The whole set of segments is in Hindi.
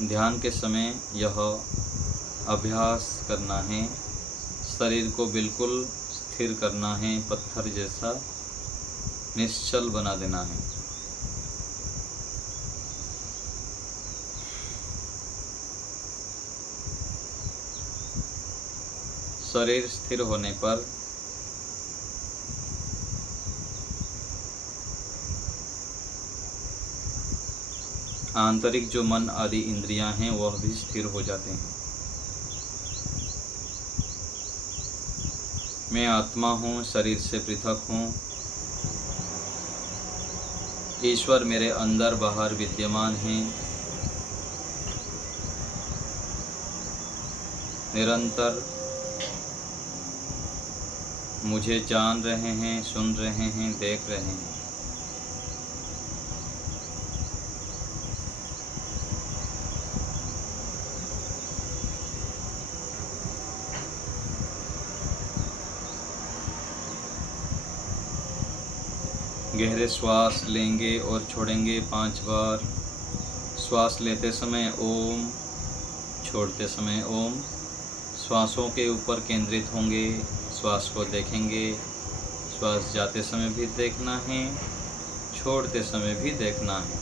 ध्यान के समय यह अभ्यास करना है। शरीर को बिल्कुल स्थिर करना है, पत्थर जैसा निश्चल बना देना है। शरीर स्थिर होने पर आंतरिक जो मन आदि इंद्रियां हैं वह भी स्थिर हो जाते हैं। मैं आत्मा हूँ, शरीर से पृथक हूँ। ईश्वर मेरे अंदर बाहर विद्यमान हैं। निरंतर मुझे जान रहे हैं, सुन रहे हैं, देख रहे हैं। गहरे श्वास लेंगे और छोड़ेंगे 5 बार। श्वास लेते समय ओम, छोड़ते समय ओम। श्वासों के ऊपर केंद्रित होंगे, श्वास को देखेंगे। श्वास जाते समय भी देखना है, छोड़ते समय भी देखना है।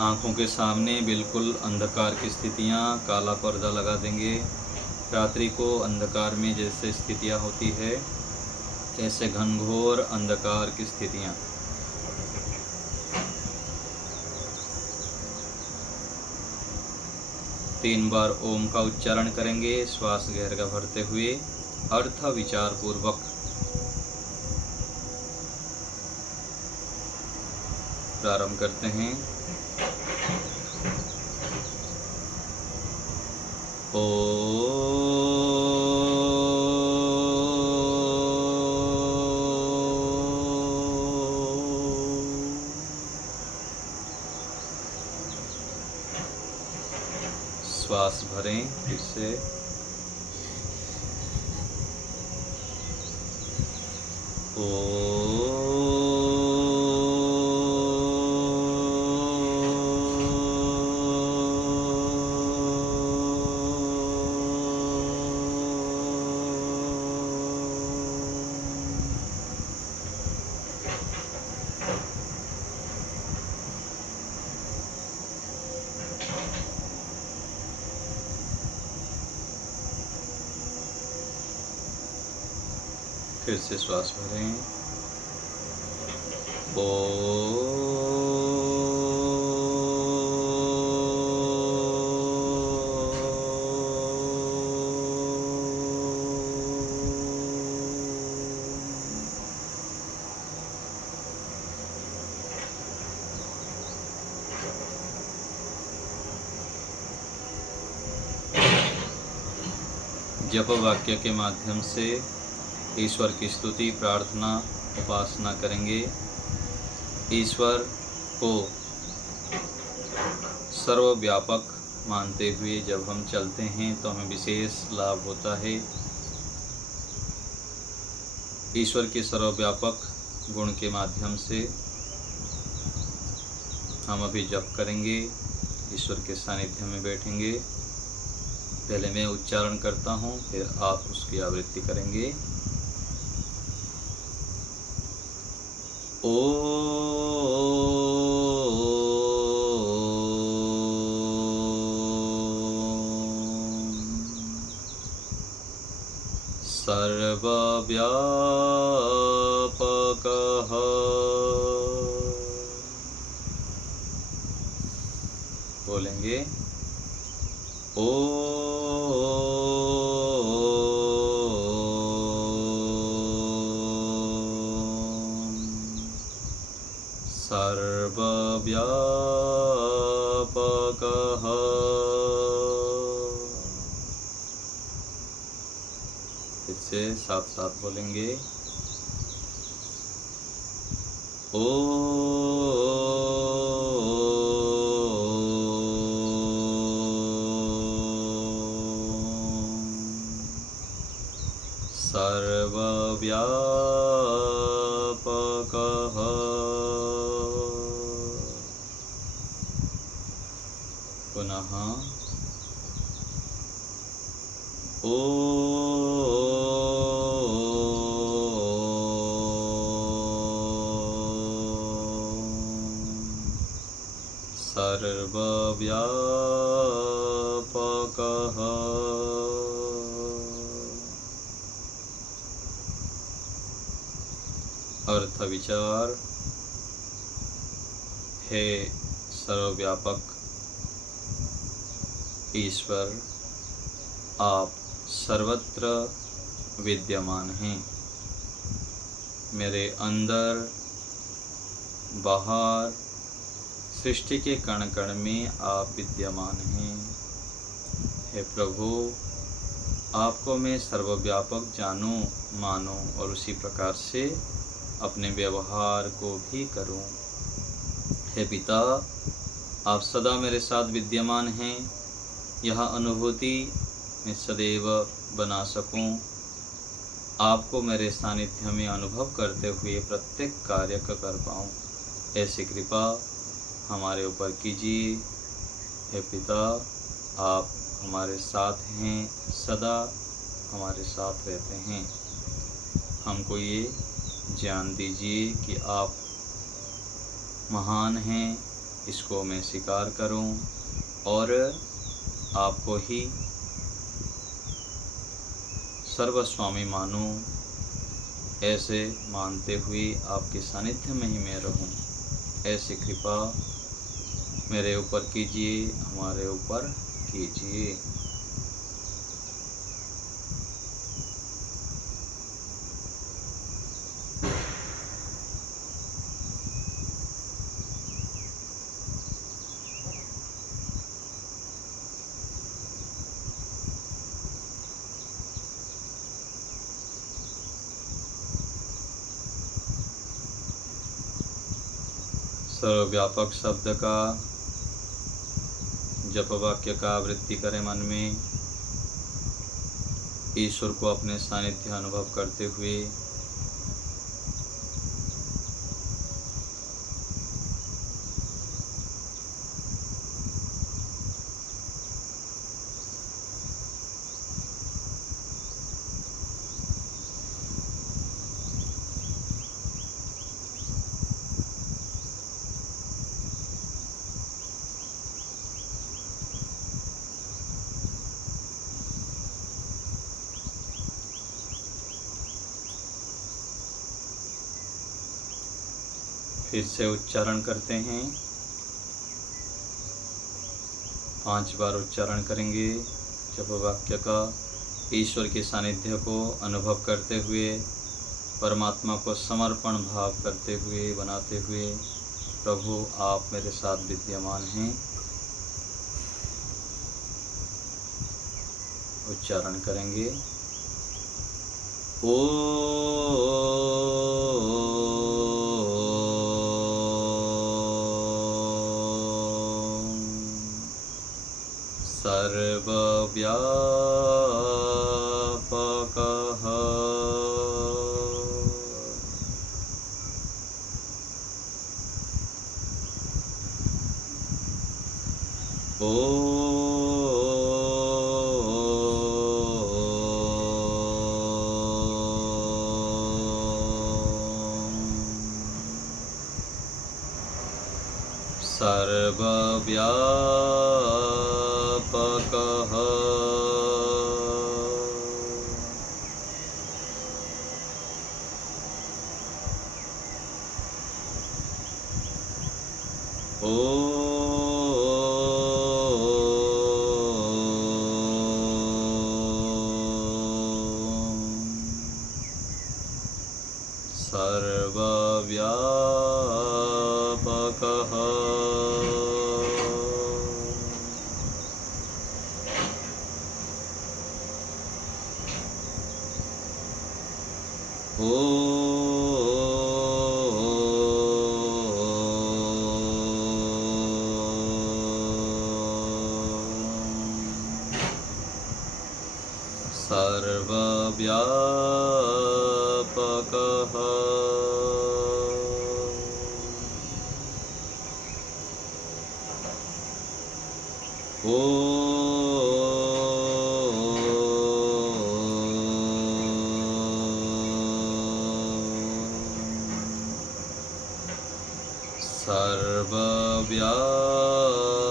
आँखों के सामने बिल्कुल अंधकार की स्थितियाँ, काला पर्दा लगा देंगे। रात्रि को अंधकार में जैसे स्थितियाँ होती है, ऐसे घनघोर अंधकार की स्थितियाँ। तीन बार ओम का उच्चारण करेंगे, श्वास गहरा भरते हुए अर्थ विचार पूर्वक। प्रारंभ करते हैं। श्वास भरें फिर से। फिर से श्वास भरें। जप वाक्य के माध्यम से ईश्वर की स्तुति, प्रार्थना, उपासना करेंगे। ईश्वर को सर्वव्यापक मानते हुए जब हम चलते हैं तो हमें विशेष लाभ होता है। ईश्वर के सर्वव्यापक गुण के माध्यम से हम अभी जप करेंगे, ईश्वर के सानिध्य में बैठेंगे। पहले मैं उच्चारण करता हूँ, फिर आप उसकी आवृत्ति करेंगे। सर्वव्यापकः बोलेंगे ओ सर्वव्यापकः। फिर से साथ साथ बोलेंगे ओ सर्वव्यापकः। पुनः ओ सर्वव्यापकः। अर्थ विचार। हे सर्वव्यापक ईश्वर, आप सर्वत्र विद्यमान हैं। मेरे अंदर बाहर सृष्टि के कण कण में आप विद्यमान हैं। हे प्रभु, आपको मैं सर्वव्यापक जानूं, मानूं और उसी प्रकार से अपने व्यवहार को भी करूं। हे पिता, आप सदा मेरे साथ विद्यमान हैं। यह अनुभूति मैं सदैव बना सकूं। आपको मेरे सानिध्य में अनुभव करते हुए प्रत्येक कार्य कर पाऊं, ऐसी कृपा हमारे ऊपर कीजिए। हे पिता, आप हमारे साथ हैं, सदा हमारे साथ रहते हैं। हमको ये ज्ञान दीजिए कि आप महान हैं, इसको मैं स्वीकार करूं और आपको ही सर्वस्वामी मानूं। ऐसे मानते हुए आपके सानिध्य में ही मैं रहूं, ऐसी कृपा मेरे ऊपर कीजिए, हमारे ऊपर कीजिए। सर्वव्यापक शब्द का जप वाक्य का आवृत्ति करें मन में। ईश्वर को अपने सानिध्य अनुभव करते हुए फिर से उच्चारण करते हैं। 5 बार उच्चारण करेंगे जप वाक्य का। ईश्वर के सानिध्य को अनुभव करते हुए, परमात्मा को समर्पण भाव करते हुए, बनाते हुए, प्रभु आप मेरे साथ विद्यमान हैं। उच्चारण करेंगे ओ सर्वव्यापकः। ओ सर्वव्यापकः। ओ सर्वव्यापकः सर्वव्यापकः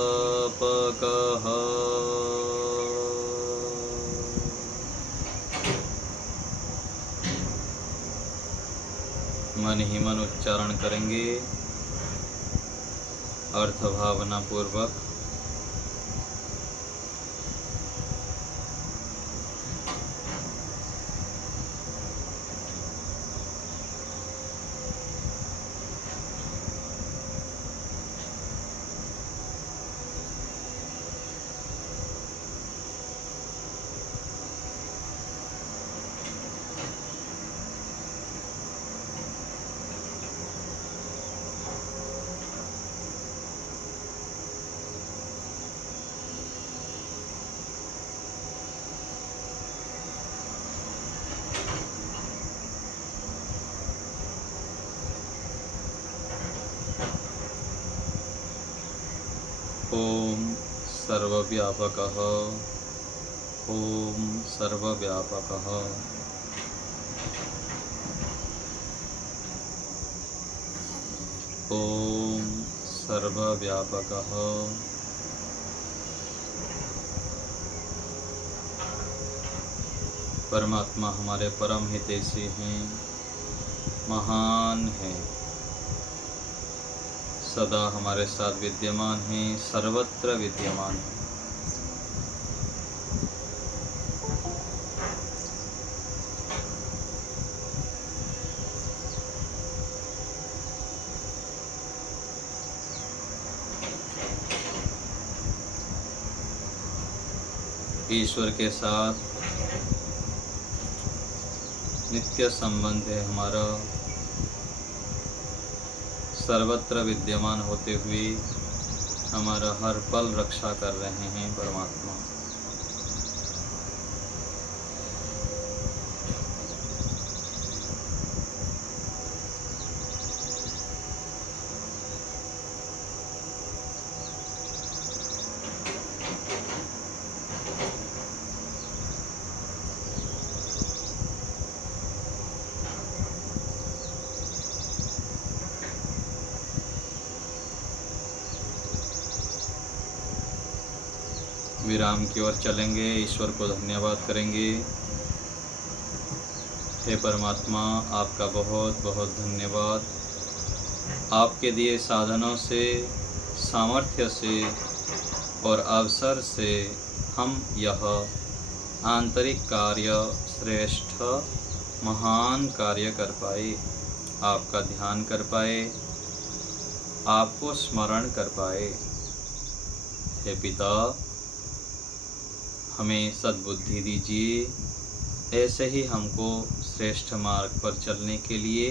सर्वव्यापकः मन ही मन उच्चारण करेंगे अर्थ भावना पूर्वक। ओम सर्वव्यापकः ओम सर्वव्यापकः ओम सर्वव्यापकः परमात्मा हमारे परम हितैषी हैं, महान हैं, सदा हमारे साथ विद्यमान हैं, सर्वत्र विद्यमान हैं। ईश्वर के साथ नित्य संबंध है हमारा, सर्वत्र विद्यमान होते हुए हमारा हर पल रक्षा कर रहे हैं परमात्मा। विराम की ओर चलेंगे, ईश्वर को धन्यवाद करेंगे। हे परमात्मा, आपका बहुत बहुत धन्यवाद। आपके दिए साधनों से, सामर्थ्य से और अवसर से हम यह आंतरिक कार्य, श्रेष्ठ महान कार्य कर पाए, आपका ध्यान कर पाए, आपको स्मरण कर पाए। हे पिता, हमें सद्बुद्धि दीजिए, ऐसे ही हमको श्रेष्ठ मार्ग पर चलने के लिए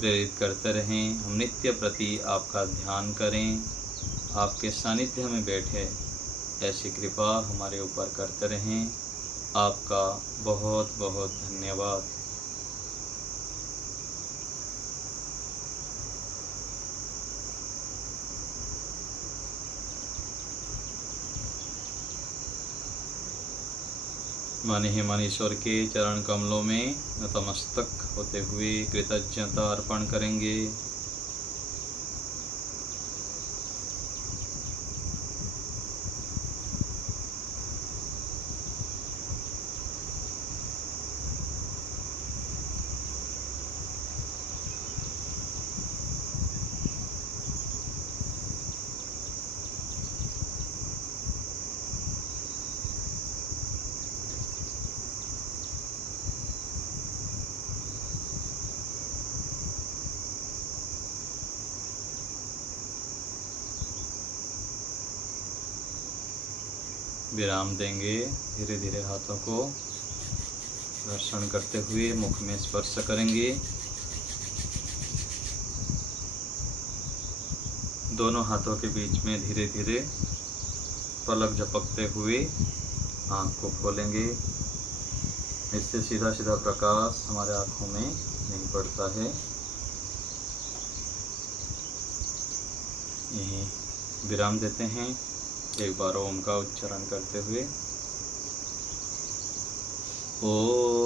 प्रेरित करते रहें। हम नित्य प्रति आपका ध्यान करें, आपके सानिध्य में बैठे, ऐसी कृपा हमारे ऊपर करते रहें। आपका बहुत बहुत धन्यवाद। मन ही मन ईश्वर के चरण कमलों में नतमस्तक होते हुए कृतज्ञता अर्पण करेंगे। विराम देंगे। धीरे धीरे हाथों को घर्षण करते हुए मुख में स्पर्श करेंगे। दोनों हाथों के बीच में धीरे धीरे पलक झपकते हुए आँख को खोलेंगे। इससे सीधा सीधा प्रकाश हमारे आँखों में नहीं पड़ता है। यहीं विराम देते हैं। एक बार ओम का उच्चारण करते हुए ओम।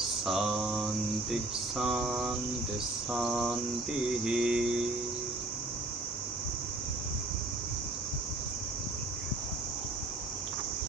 शांति शांति शांति।